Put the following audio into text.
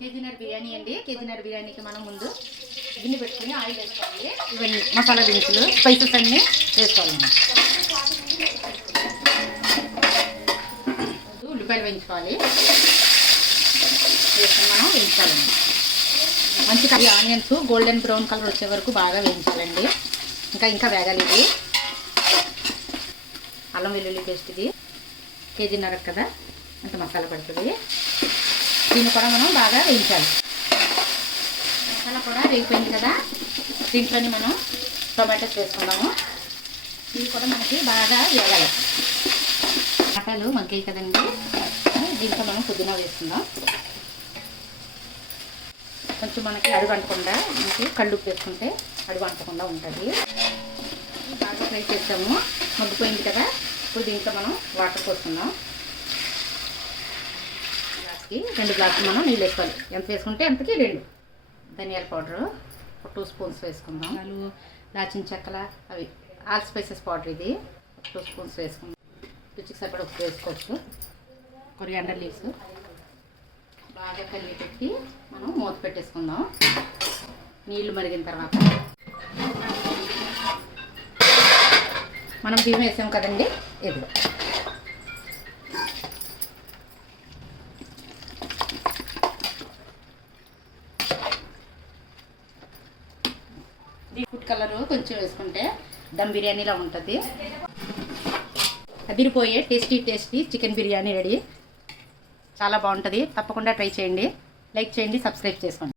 కేజీన్నర బిర్యానీ అండి. కేజీన్నర బిర్యానీకి మనం ముందు గిన్నె పెట్టుకుని ఆయిల్ వేసుకోవాలి. ఇవన్నీ మసాలా దినుసులు స్పైసెస్ అన్నీ వేసుకోవాలి. ఉల్లిపాయలు వేయించుకోవాలి. వేసుకొని మనం వేయించాలండి. మంచిగా ఆనియన్స్ గోల్డెన్ బ్రౌన్ కలర్ వచ్చే వరకు బాగా వేయించాలండి. ఇంకా వేగాలి. ఇది అల్లం వెల్లుల్లి పేస్ట్, ఇది కేజీన్నర కదా అంత మసాలా పడుతుంది. దీన్ని కూడా మనం బాగా వేయించాలి. మసాలా కూడా వేగిపోయింది కదా, దీంట్లోని మనం టొమాటోస్ వేసుకుందాము. ఇవి కూడా మనకి బాగా వేగాలి. టమాటాలు మగ్గాయి కదండి, దీంట్లో మనం పుదీనా వేసుకుందాం. కొంచెం మనకి అడుగు అంటకుండా మనకి కళ్ళుప్పు వేసుకుంటే అడుగు అంటకుండా ఉంటుంది. బాగా ఫ్రై చేస్తాము, మగ్గిపోయింది కదా. ఇప్పుడు దీంట్లో మనం వాటర్ పోసుకుందాం. గ్లాస్కి 2 గ్లాసులు మనం నీళ్ళు వేసుకోవాలి. ఎంత వేసుకుంటే అంతకి 2. ధనియాల పౌడరు 2 స్పూన్స్ వేసుకుందాం. దాల్చిన చెక్కల అవి ఆల్ స్పైసెస్ పౌడర్, ఇది 2 స్పూన్స్ వేసుకుందాం. రుచికి సరిపడా ఉప్పు వేసుకోవచ్చు. కొరియాండర్ లీవ్స్ బాగా కలిపి పెట్టి మనం మూత పెట్టేసుకుందాం. నీళ్లు మరిగిన తర్వాత మనం బియ్యం వేసాం కదండి, ఇది ఫుడ్ కలరు కొంచెం వేసుకుంటే దమ్ బిర్యానీలా ఉంటుంది. అదిరిపోయే టేస్టీ చికెన్ బిర్యానీ రెడీ. చాలా బాగుంటుంది. తప్పకుండా ట్రై చేయండి. లైక్ చేయండి, సబ్స్క్రైబ్ చేసుకోండి.